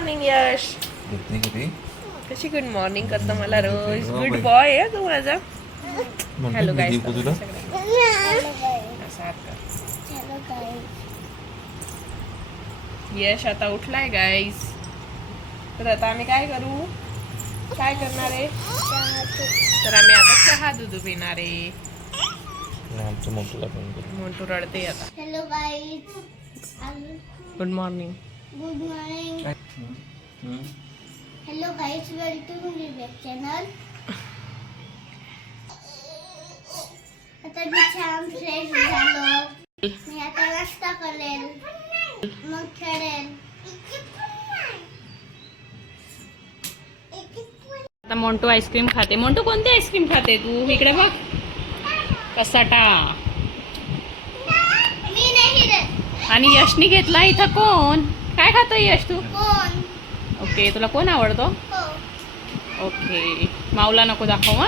Morning यश. कशी good morning करतो मला रोज. गुड बॉय आहे तू माझा. हॅलो गाईस. यश आता उठलाय गाईस. तर आता आम्ही काय करू, काय करणार आहे, तर आम्ही आता चहा दूध पिणार आहे. मोठू रडते आता. Hello guys. Good morning. Good morning. Hello guys, welcome to my channel. आता मी छान फ्रेश झालो. मी आता नाश्ता करेल, मग खेळेल. आता मोंटू आईस्क्रीम खाते. मोंटू कोणती आईस्क्रीम खाते तू? इकडे बघ. कसाटा. मी नाही देत. आणि यशनी घेतला इथं. कोण काय खातोय यश तू? कोण? ओके, तुला कोण आवडतो? हो. ओके, माऊला नको दाखव.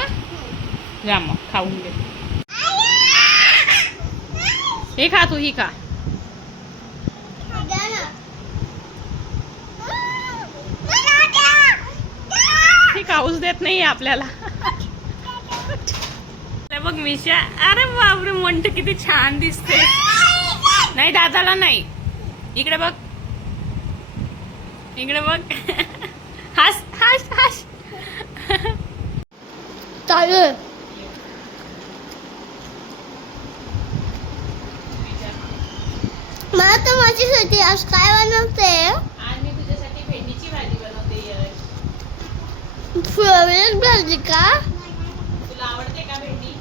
जा मग खाऊन घे. हे खा तू, ही खा. द्या ना. ही खाऊच देत नाही आपल्याला. बघ मिशा. अरे बापरे, मोंटू किती छान दिसते. नाही दादाला नाही. इकडे बघ, इकडे बघ. हास हास हास. चालू. मला तर माझ्यासाठी आज काय बनवते? आज मी तुझ्यासाठी भेंडीची भाजी बनवते यश. फेवरेट भाजी का? तुला आवडते का भेंडी?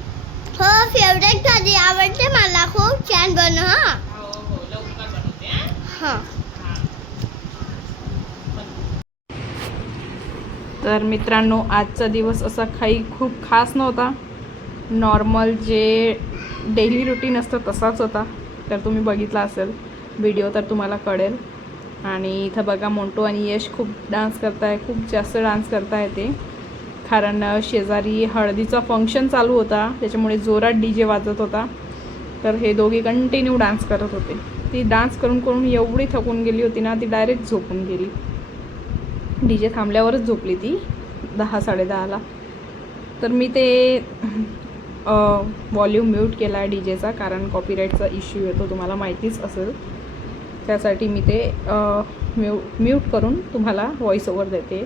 हो, फेवरेट भाजी आवडते मला. खूप छान बनव. हो हो, लवकर बनवते. हा. तर मित्रांनो, आजचा दिवस असा काही खूप खास नव्हता. नॉर्मल जे डेली रुटीन असतं तसाच होता. तर तुम्ही बघितला असेल व्हिडिओ तर तुम्हाला कळेल. आणि इथं बघा, मोंटू आणि यश खूप डान्स करताय. खूप जास्त डान्स करताय ते. कारण शेजारी हळदीचा फंक्शन चालू होता, त्याच्यामुळे जोरात DJ वाजत होता. तर हे दोघे कंटिन्यू डान्स करत होते. ती डान्स करून करून एवढी थकून गेली होती ना, ती डायरेक्ट झोपून गेली. DJ थांबल्यावरच झोपली ती 10-10:30ला. तर मी ते व्हॉल्यूम म्यूट केला आहे DJचा, कारण कॉपीराईटचा इश्यू येतो, तुम्हाला माहितीच असेल. त्यासाठी मी ते म्यूट करून तुम्हाला व्हॉइस ओव्हर देते.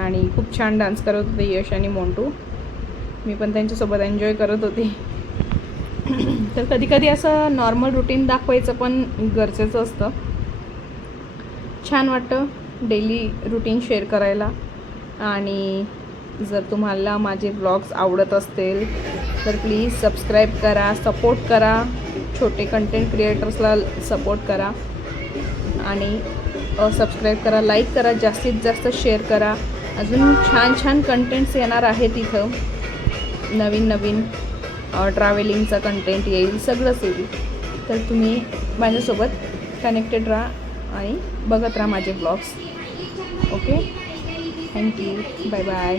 आणि खूप छान डान्स करत होते यश आणि मोंटू. मी पण त्यांच्यासोबत एन्जॉय करत होते. तर कधी कधी असं नॉर्मल रुटीन दाखवायचं पण गरजेचं असतं. छान वाटतं डेली रुटीन शेअर करायला. आणि जर तुम्हाला माझे व्लॉग्स आवडत असतील तर प्लीज सबस्क्राईब करा, सपोर्ट करा. छोटे कंटेंट क्रिएटर्सला सपोर्ट करा आणि सबस्क्राईब करा, लाईक करा, जास्तीत जास्त शेअर करा. अजून छान छान कंटेंट्स येणार आहेत इथं. नवीन नवीन ट्रॅव्हलिंगचा कंटेंट येईल, सगळंच येईल. तर तुम्ही माझ्यासोबत कनेक्टेड राहा आणि बघत राहा माझे blogs. Okay, thank you, bye bye.